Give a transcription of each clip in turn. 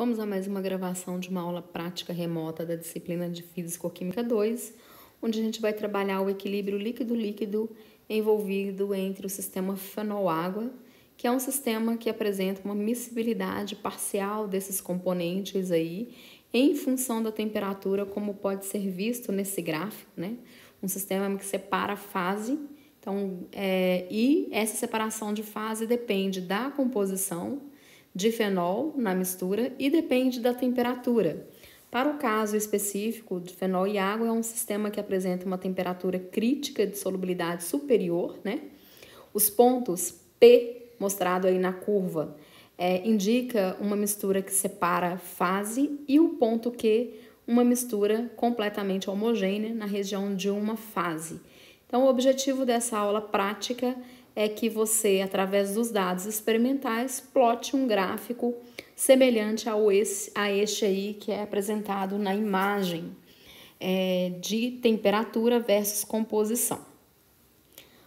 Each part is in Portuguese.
Vamos a mais uma gravação de uma aula prática remota da disciplina de Físico-Química 2, onde a gente vai trabalhar o equilíbrio líquido-líquido envolvido entre o sistema fenol-água, que é um sistema que apresenta uma miscibilidade parcial desses componentes aí, em função da temperatura, como pode ser visto nesse gráfico, né? Um sistema que separa a fase, então, e essa separação de fase depende da composição de fenol na mistura e depende da temperatura. Para o caso específico de fenol e água, é um sistema que apresenta uma temperatura crítica de solubilidade superior, né? Os pontos P, mostrado aí na curva, indica uma mistura que separa fase, e o ponto Q, uma mistura completamente homogênea na região de uma fase. Então, o objetivo dessa aula prática é que você, através dos dados experimentais, plote um gráfico semelhante a este aí que é apresentado na imagem, de temperatura versus composição.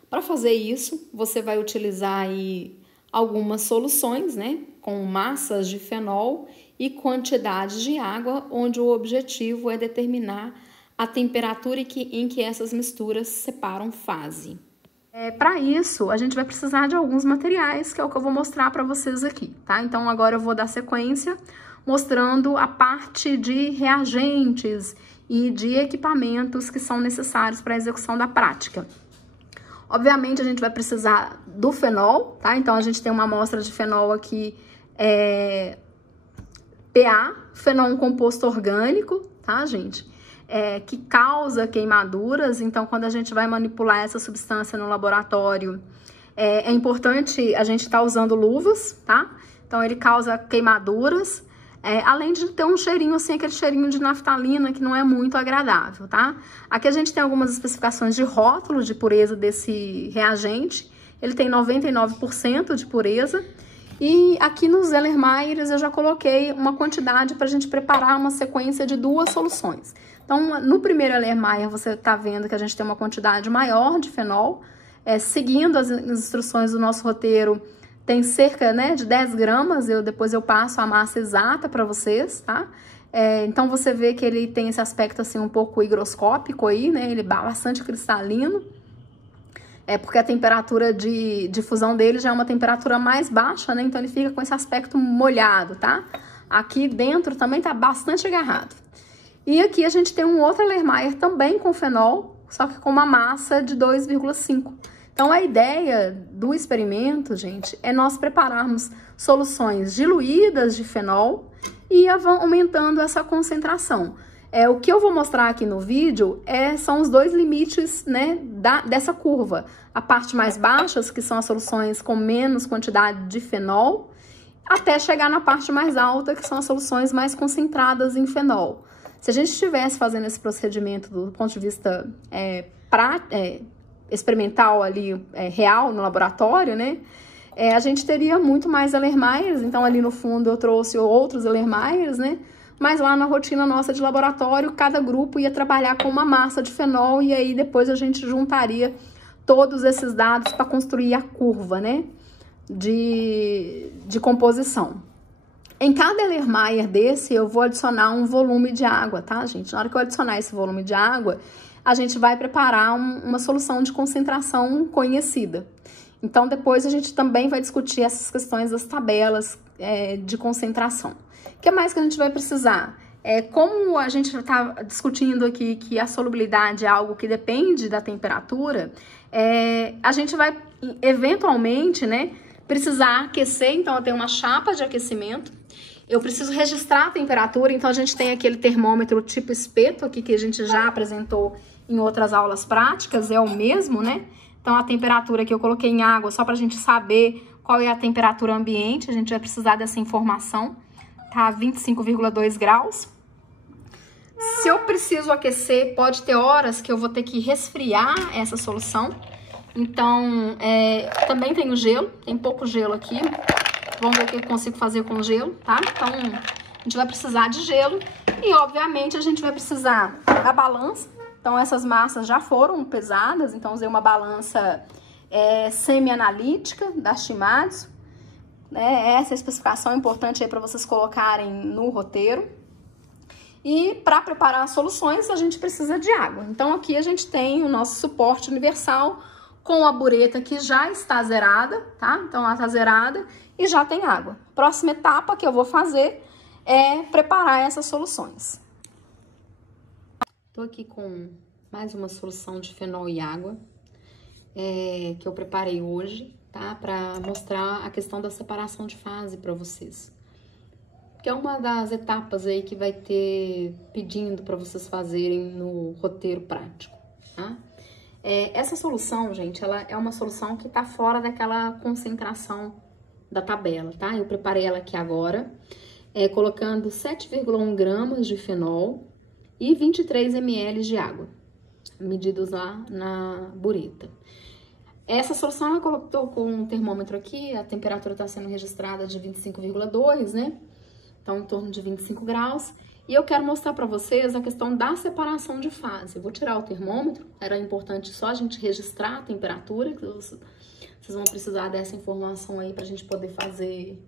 Para fazer isso, você vai utilizar aí algumas soluções, né, com massas de fenol e quantidades de água, onde o objetivo é determinar a temperatura em que essas misturas separam fase. Para isso, a gente vai precisar de alguns materiais, que é o que eu vou mostrar para vocês aqui, tá? Então, agora eu vou dar sequência mostrando a parte de reagentes e de equipamentos que são necessários para a execução da prática. Obviamente, a gente vai precisar do fenol, tá? Então, a gente tem uma amostra de fenol aqui, PA, fenol um composto orgânico, tá, gente? Que causa queimaduras. Então, quando a gente vai manipular essa substância no laboratório, é importante a gente estar usando luvas, tá? Então, ele causa queimaduras, além de ter um cheirinho assim, aquele cheirinho de naftalina, que não é muito agradável, tá? Aqui a gente tem algumas especificações de rótulo de pureza desse reagente. Ele tem 99% de pureza. E aqui nos Erlenmeyers eu já coloquei uma quantidade para a gente preparar uma sequência de 2 soluções. Então, no primeiro Erlenmeyer, você está vendo que a gente tem uma quantidade maior de fenol. Seguindo as instruções do nosso roteiro, tem cerca, né, de 10 gramas. Depois eu passo a massa exata para vocês, tá? Então, você vê que ele tem esse aspecto assim um pouco higroscópico aí, né? Ele é bastante cristalino. Porque a temperatura de fusão dele já é uma temperatura mais baixa, né? Então, ele fica com esse aspecto molhado, tá? Aqui dentro também tá bastante agarrado. E aqui a gente tem um outro Erlenmeyer também com fenol, só que com uma massa de 2,5. Então, a ideia do experimento, gente, é nós prepararmos soluções diluídas de fenol e aumentando essa concentração. O que eu vou mostrar aqui no vídeo são os 2 limites, né, dessa curva. A parte mais baixa, que são as soluções com menos quantidade de fenol, até chegar na parte mais alta, que são as soluções mais concentradas em fenol. Se a gente estivesse fazendo esse procedimento do ponto de vista experimental ali, real, no laboratório, né, a gente teria muito mais Erlenmeyers. Então, ali no fundo eu trouxe outros Erlenmeyers, né, mas lá na rotina nossa de laboratório, cada grupo ia trabalhar com uma massa de fenol e aí depois a gente juntaria todos esses dados para construir a curva, né, de composição. Em cada Erlenmeyer desse, eu vou adicionar um volume de água, tá, gente? Na hora que eu adicionar esse volume de água, a gente vai preparar uma solução de concentração conhecida. Então, depois a gente também vai discutir essas questões das tabelas de concentração. O que mais que a gente vai precisar? Como a gente está discutindo aqui que a solubilidade é algo que depende da temperatura, a gente vai, eventualmente, né, precisar aquecer. Então, eu tenho uma chapa de aquecimento. Eu preciso registrar a temperatura. Então, a gente tem aquele termômetro tipo espeto aqui, que a gente já apresentou em outras aulas práticas. É o mesmo, né? Então, a temperatura que eu coloquei em água, só para a gente saber qual é a temperatura ambiente. A gente vai precisar dessa informação. Tá 25,2 graus. Se eu preciso aquecer, pode ter horas que eu vou ter que resfriar essa solução. Então, também tenho gelo, tem pouco gelo aqui. Vamos ver o que eu consigo fazer com gelo, tá? Então, a gente vai precisar de gelo e, obviamente, a gente vai precisar da balança. Então, essas massas já foram pesadas, então usei uma balança semi-analítica da Shimadzu. né? Essa especificação é importante aí para vocês colocarem no roteiro. E para preparar as soluções, a gente precisa de água. Então, aqui a gente tem o nosso suporte universal com a bureta que já está zerada, tá? Então, ela está zerada e já tem água. Próxima etapa que eu vou fazer é preparar essas soluções. Estou aqui com mais uma solução de fenol e água, que eu preparei hoje, tá? Para mostrar a questão da separação de fase para vocês. Que é uma das etapas aí que vai ter pedindo para vocês fazerem no roteiro prático, tá? Essa solução, gente, ela é uma solução que tá fora daquela concentração da tabela, tá? Eu preparei ela aqui agora, colocando 7,1 gramas de fenol e 23 ml de água, medidos lá na bureta. Essa solução, ela colocou com um termômetro aqui, a temperatura tá sendo registrada de 25,2, né? Então, em torno de 25 graus. E eu quero mostrar para vocês a questão da separação de fase. Eu vou tirar o termômetro, era importante só a gente registrar a temperatura, que vocês vão precisar dessa informação aí para a gente poder fazer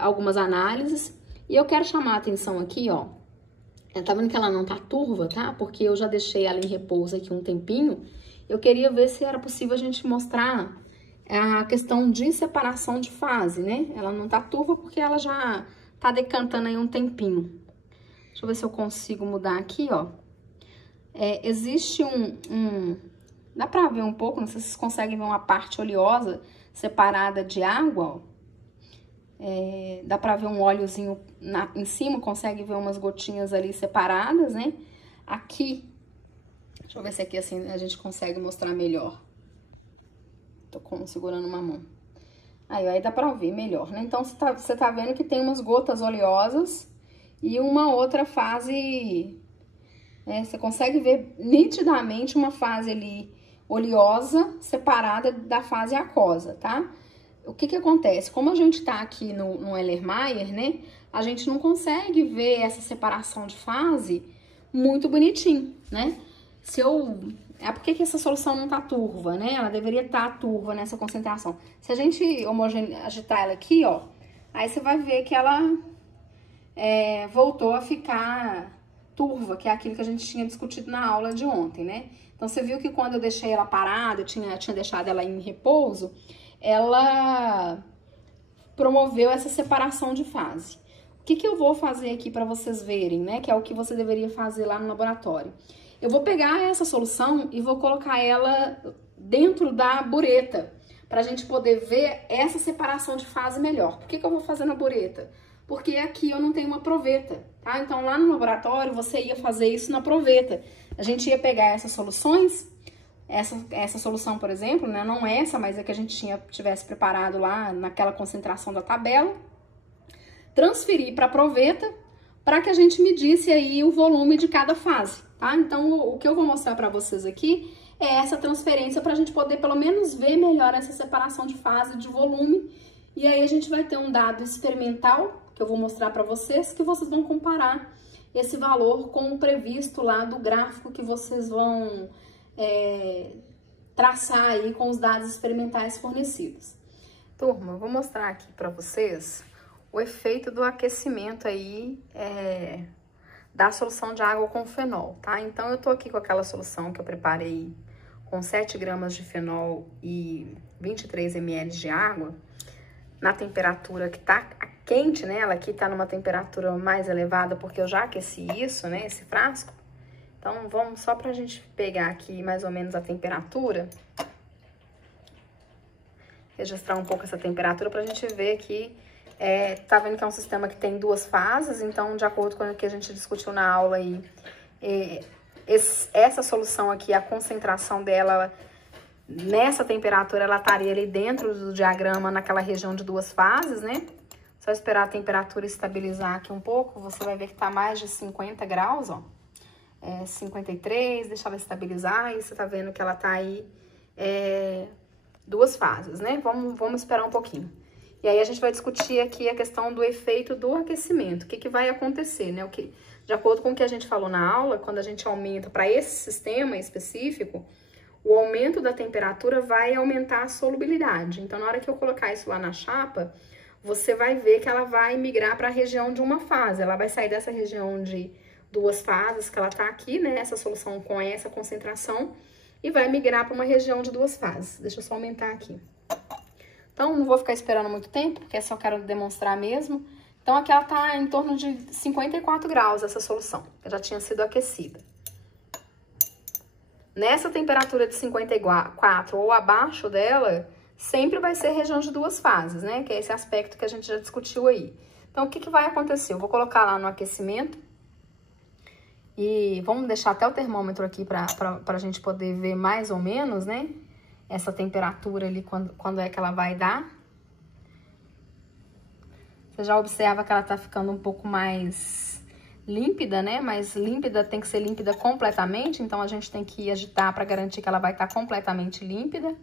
algumas análises. E eu quero chamar a atenção aqui, ó. Tá vendo que ela não tá turva, tá? Porque eu já deixei ela em repouso aqui um tempinho. Eu queria ver se era possível a gente mostrar a questão de separação de fase, né? Ela não tá turva porque ela já tá decantando aí um tempinho. Deixa eu ver se eu consigo mudar aqui, ó. Existe dá pra ver um pouco, não sei se vocês conseguem ver uma parte oleosa separada de água, ó. Dá pra ver um óleozinho em cima, consegue ver umas gotinhas ali separadas, né? Aqui, deixa eu ver se aqui assim a gente consegue mostrar melhor. Tô segurando uma mão. Aí dá pra ver melhor, né? Então, você tá vendo que tem umas gotas oleosas e uma outra fase, você consegue ver nitidamente uma fase ali oleosa separada da fase aquosa, tá? O que acontece? Como a gente tá aqui no Erlenmeyer, né? A gente não consegue ver essa separação de fase muito bonitinho, né? Por que essa solução não tá turva, né? Ela deveria estar turva nessa concentração. Se a gente agitar ela aqui, ó, aí você vai ver que ela voltou a ficar turva, que é aquilo que a gente tinha discutido na aula de ontem, né? Então, você viu que quando eu deixei ela parada, eu tinha deixado ela em repouso, ela promoveu essa separação de fase. O que eu vou fazer aqui para vocês verem, né? Que é o que você deveria fazer lá no laboratório. Eu vou pegar essa solução e vou colocar ela dentro da bureta, para a gente poder ver essa separação de fase melhor. Por que eu vou fazer na bureta? Porque aqui eu não tenho uma proveta, tá? Então, lá no laboratório, você ia fazer isso na proveta. A gente ia pegar essas soluções, essa solução, por exemplo, né? Não essa, mas é que a gente tivesse preparado lá naquela concentração da tabela, transferir para a proveta, para que a gente medisse aí o volume de cada fase. Tá? Então, o que eu vou mostrar para vocês aqui é essa transferência para a gente poder pelo menos ver melhor essa separação de fase, de volume. E aí a gente vai ter um dado experimental que eu vou mostrar para vocês, que vocês vão comparar esse valor com o previsto lá do gráfico que vocês vão traçar aí com os dados experimentais fornecidos. Turma, eu vou mostrar aqui para vocês o efeito do aquecimento aí da solução de água com fenol, tá? Então, eu tô aqui com aquela solução que eu preparei com 7 gramas de fenol e 23 ml de água, na temperatura que tá quente, né? Ela aqui tá numa temperatura mais elevada, porque eu já aqueci isso, né? Esse frasco. Então, vamos só pra gente pegar aqui mais ou menos a temperatura, registrar um pouco essa temperatura pra gente ver que tá vendo que é um sistema que tem 2 fases, então, de acordo com o que a gente discutiu na aula aí, essa solução aqui, a concentração dela, nessa temperatura, ela estaria ali dentro do diagrama, naquela região de 2 fases, né? Só esperar a temperatura estabilizar aqui um pouco, você vai ver que tá mais de 50 graus, ó. 53, deixa ela estabilizar, e você tá vendo que ela tá aí 2 fases, né? Vamos esperar um pouquinho. E aí, a gente vai discutir aqui a questão do efeito do aquecimento. O que vai acontecer, né? De acordo com o que a gente falou na aula, quando a gente aumenta para esse sistema específico, o aumento da temperatura vai aumentar a solubilidade. Então, na hora que eu colocar isso lá na chapa, você vai ver que ela vai migrar para a região de uma fase. Ela vai sair dessa região de 2 fases que ela tá aqui, né? Essa solução com essa concentração, e vai migrar para uma região de 2 fases. Deixa eu só aumentar aqui. Então, não vou ficar esperando muito tempo, porque só quero demonstrar mesmo. Então, aqui ela tá em torno de 54 graus, essa solução, que já tinha sido aquecida. Nessa temperatura de 54 ou abaixo dela, sempre vai ser região de 2 fases, né? Que é esse aspecto que a gente já discutiu aí. Então, o que vai acontecer? Eu vou colocar lá no aquecimento. E vamos deixar até o termômetro aqui pra gente poder ver mais ou menos, né? Essa temperatura ali, quando é que ela vai dar. Você já observa que ela tá ficando um pouco mais límpida, né? Mas límpida tem que ser límpida completamente, então a gente tem que agitar para garantir que ela vai estar completamente límpida.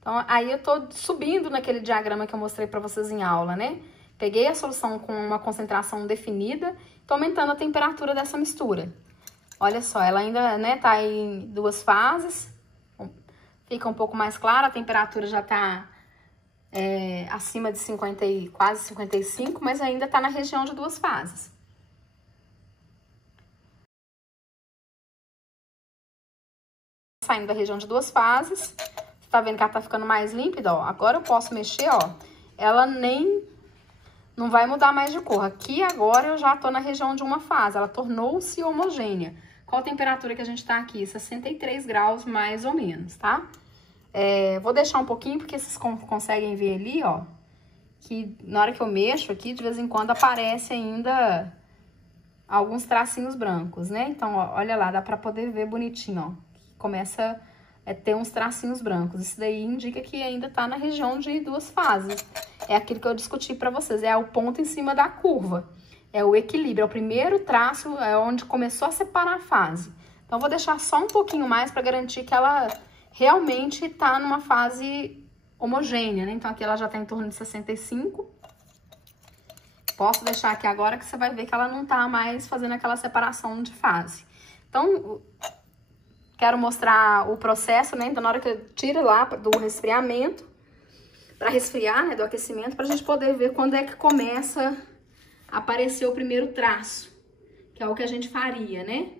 Então, aí eu tô subindo naquele diagrama que eu mostrei para vocês em aula, né? Peguei a solução com uma concentração definida, tô aumentando a temperatura dessa mistura. Olha só, ela ainda, né, tá em 2 fases, fica um pouco mais clara, a temperatura já tá acima de 50 e quase 55, mas ainda tá na região de 2 fases. Saindo da região de 2 fases, tá vendo que ela tá ficando mais límpida, ó. Agora eu posso mexer, ó. Ela não vai mudar mais de cor. Aqui agora eu já tô na região de uma fase, ela tornou-se homogênea. Qual a temperatura que a gente tá aqui? 63 graus mais ou menos, tá? Vou deixar um pouquinho porque vocês conseguem ver ali, ó, que na hora que eu mexo aqui, de vez em quando aparece ainda alguns tracinhos brancos, né? Então, ó, olha lá, dá pra poder ver bonitinho, ó. Começa a ter uns tracinhos brancos. Isso daí indica que ainda tá na região de 2 fases. É aquilo que eu discuti pra vocês, é o ponto em cima da curva. É o equilíbrio, é o primeiro traço, é onde começou a separar a fase. Então, vou deixar só um pouquinho mais pra garantir que ela realmente tá numa fase homogênea, né? Então, aqui ela já tá em torno de 65. Posso deixar aqui agora que você vai ver que ela não tá mais fazendo aquela separação de fase. Então, quero mostrar o processo, né? Então, na hora que eu tiro lá do resfriamento, para resfriar, né? Do aquecimento, pra gente poder ver quando é que começa a aparecer o primeiro traço, que é o que a gente faria, né?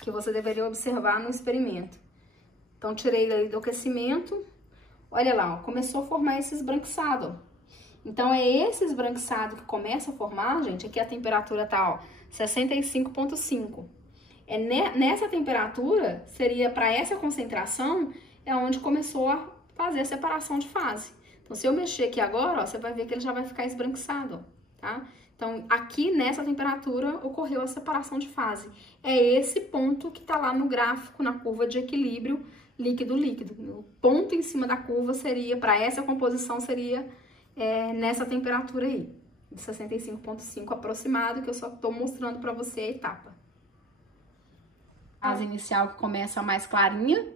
Que você deveria observar no experimento. Então, tirei ali do aquecimento, olha lá, ó, começou a formar esse esbranquiçado, ó. Então, é esse esbranquiçado que começa a formar, gente, aqui a temperatura tá, ó, 65,5. Nessa temperatura, seria para essa concentração, é onde começou a fazer a separação de fase. Então, se eu mexer aqui agora, ó, você vai ver que ele já vai ficar esbranquiçado, ó, tá? Então, aqui nessa temperatura ocorreu a separação de fase. É esse ponto que tá lá no gráfico, na curva de equilíbrio líquido-líquido. O ponto em cima da curva seria, para essa composição, seria nessa temperatura aí, de 65,5 aproximado, que eu só tô mostrando para você a etapa. A fase inicial que começa mais clarinha,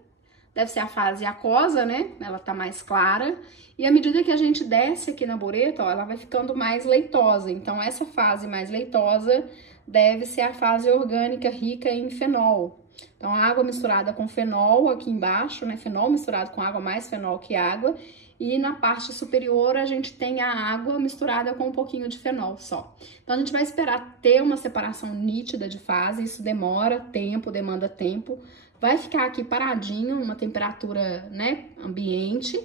deve ser a fase aquosa, né? Ela tá mais clara. E à medida que a gente desce aqui na bureta, ó, ela vai ficando mais leitosa. Então, essa fase mais leitosa deve ser a fase orgânica rica em fenol. Então, água misturada com fenol aqui embaixo, né? Fenol misturado com água, mais fenol que água. E na parte superior a gente tem a água misturada com um pouquinho de fenol só. Então, a gente vai esperar ter uma separação nítida de fase. Isso demora tempo, demanda tempo. Vai ficar aqui paradinho, numa temperatura, né, ambiente.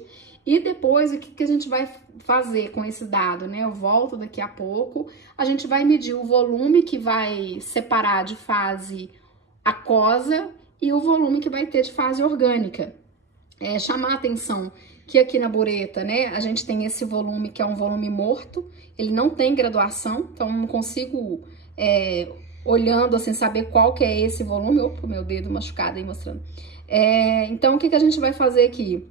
E depois, o que a gente vai fazer com esse dado, né? Eu volto daqui a pouco. A gente vai medir o volume que vai separar de fase aquosa e o volume que vai ter de fase orgânica. Chamar a atenção que aqui na bureta, né, a gente tem esse volume que é um volume morto. Ele não tem graduação, então não consigo... olhando assim, saber qual que é esse volume. Opa, meu dedo machucado aí mostrando. Então, o que a gente vai fazer aqui?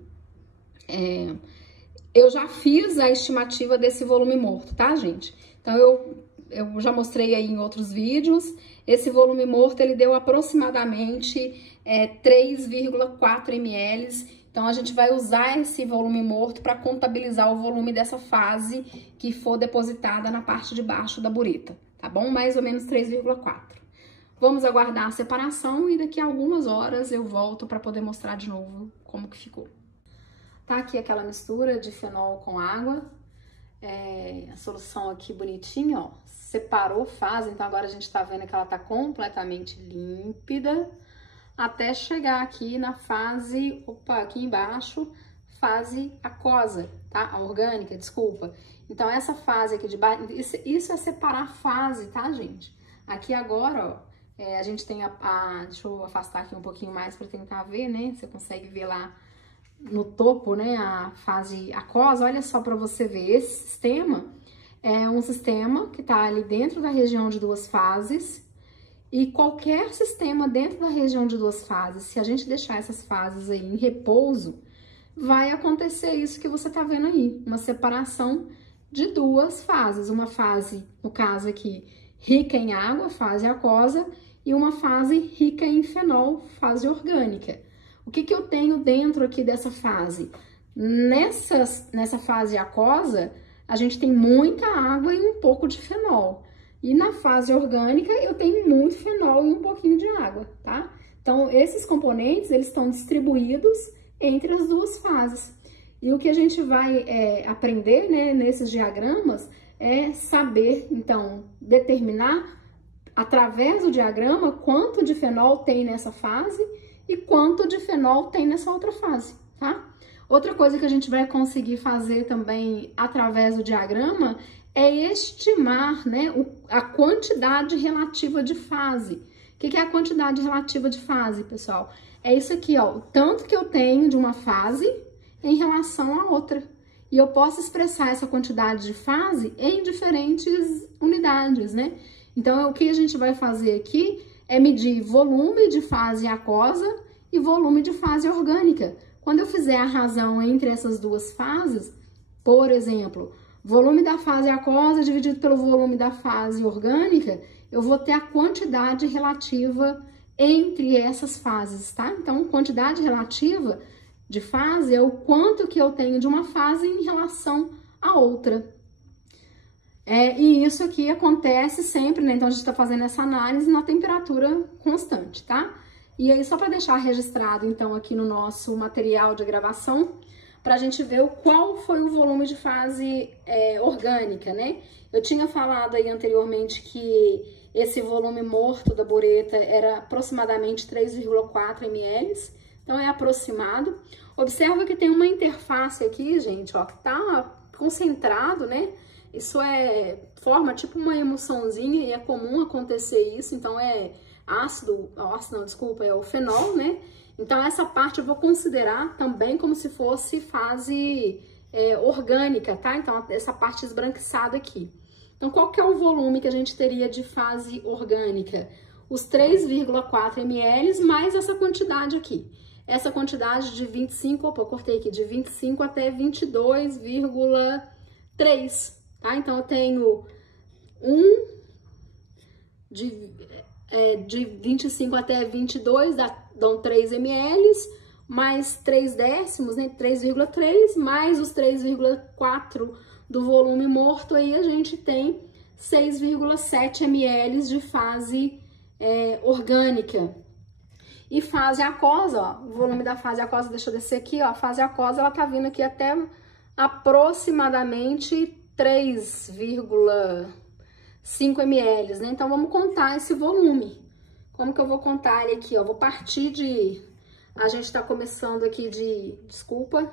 Eu já fiz a estimativa desse volume morto, tá, gente? Então, eu já mostrei aí em outros vídeos. Esse volume morto, ele deu aproximadamente 3,4 ml Então, a gente vai usar esse volume morto para contabilizar o volume dessa fase que for depositada na parte de baixo da bureta, tá bom? Mais ou menos 3,4. Vamos aguardar a separação e daqui a algumas horas eu volto para poder mostrar de novo como que ficou. Tá aqui aquela mistura de fenol com água. A solução aqui bonitinha, ó, separou fase, então agora a gente tá vendo que ela tá completamente límpida, até chegar aqui na fase, aqui embaixo, fase aquosa, tá? A orgânica, desculpa. Então essa fase aqui de baixo, isso é separar fase, tá, gente? Aqui agora, ó, a gente tem deixa eu afastar aqui um pouquinho mais para tentar ver, né? Você consegue ver lá no topo, né, a fase aquosa. Olha só para você ver, esse sistema é um sistema que tá ali dentro da região de duas fases, e qualquer sistema dentro da região de duas fases, se a gente deixar essas fases aí em repouso, vai acontecer isso que você tá vendo aí, uma separação de duas fases, uma fase, no caso aqui, rica em água, fase aquosa, e uma fase rica em fenol, fase orgânica. O que eu tenho dentro aqui dessa fase? Nessa fase aquosa, a gente tem muita água e um pouco de fenol. E na fase orgânica, eu tenho muito fenol e um pouquinho de água, tá? Então, esses componentes, eles estão distribuídos entre as duas fases. E o que a gente vai aprender, né, nesses diagramas é saber, então, determinar, através do diagrama, quanto de fenol tem nessa fase e quanto de fenol tem nessa outra fase, tá? Outra coisa que a gente vai conseguir fazer também através do diagrama é estimar, né, a quantidade relativa de fase. O que é a quantidade relativa de fase, pessoal? É isso aqui, ó, o tanto que eu tenho de uma fase em relação à outra. E eu posso expressar essa quantidade de fase em diferentes unidades, né? Então, o que a gente vai fazer aqui é medir volume de fase aquosa e volume de fase orgânica. Quando eu fizer a razão entre essas duas fases, por exemplo, volume da fase aquosa dividido pelo volume da fase orgânica, eu vou ter a quantidade relativa entre essas fases, tá? Então, quantidade relativa de fase é o quanto que eu tenho de uma fase em relação à outra. E isso aqui acontece sempre, né? Então, a gente está fazendo essa análise na temperatura constante, tá? E aí, só para deixar registrado, então, aqui no nosso material de gravação, para a gente ver qual foi o volume de fase orgânica, né? Eu tinha falado aí anteriormente que esse volume morto da bureta era aproximadamente 3,4 ml, então é aproximado. Observa que tem uma interface aqui, gente, ó, que tá concentrado, né? Isso forma tipo uma emulsãozinha e é comum acontecer isso, então é o fenol, né? Então essa parte eu vou considerar também como se fosse fase orgânica, tá? Então essa parte esbranquiçada aqui. Então qual que é o volume que a gente teria de fase orgânica? Os 3,4 ml mais essa quantidade aqui. Essa quantidade de 25, eu cortei aqui, de 25 até 22,3. Tá? Então, eu tenho de 25 até 22, dão 3 ml, mais 3 décimos, né? 3,3, mais os 3,4 do volume morto, aí a gente tem 6,7 ml de fase orgânica. E fase aquosa, ó, o volume da fase aquosa, deixa eu descer aqui, ó, a fase aquosa, ela tá vindo aqui até aproximadamente 3,5 ml, né? Então, vamos contar esse volume. Como que eu vou contar ele aqui, ó? Vou partir de... A gente tá começando aqui de... Desculpa.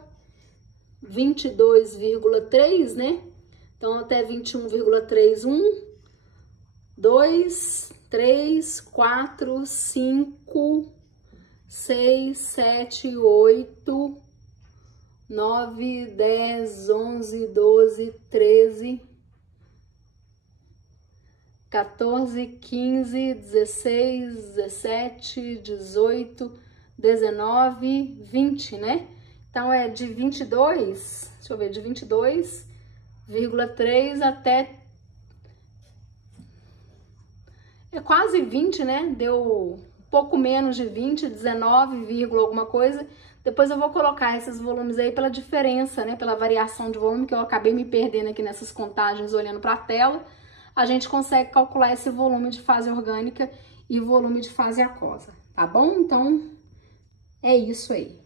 22,3, né? Então, até 21,31. 2, 3, 4, 5, 6, 7, 8... 9, 10, 11, 12, 13, 14, 15, 16, 17, 18, 19, 20, né? Então, é de 22, deixa eu ver, de 22,3 até... quase 20, né? Deu pouco menos de 20, 19, alguma coisa. Depois eu vou colocar esses volumes aí pela diferença, né, pela variação de volume, que eu acabei me perdendo aqui nessas contagens olhando para a tela. A gente consegue calcular esse volume de fase orgânica e volume de fase aquosa, tá bom? Então, é isso aí.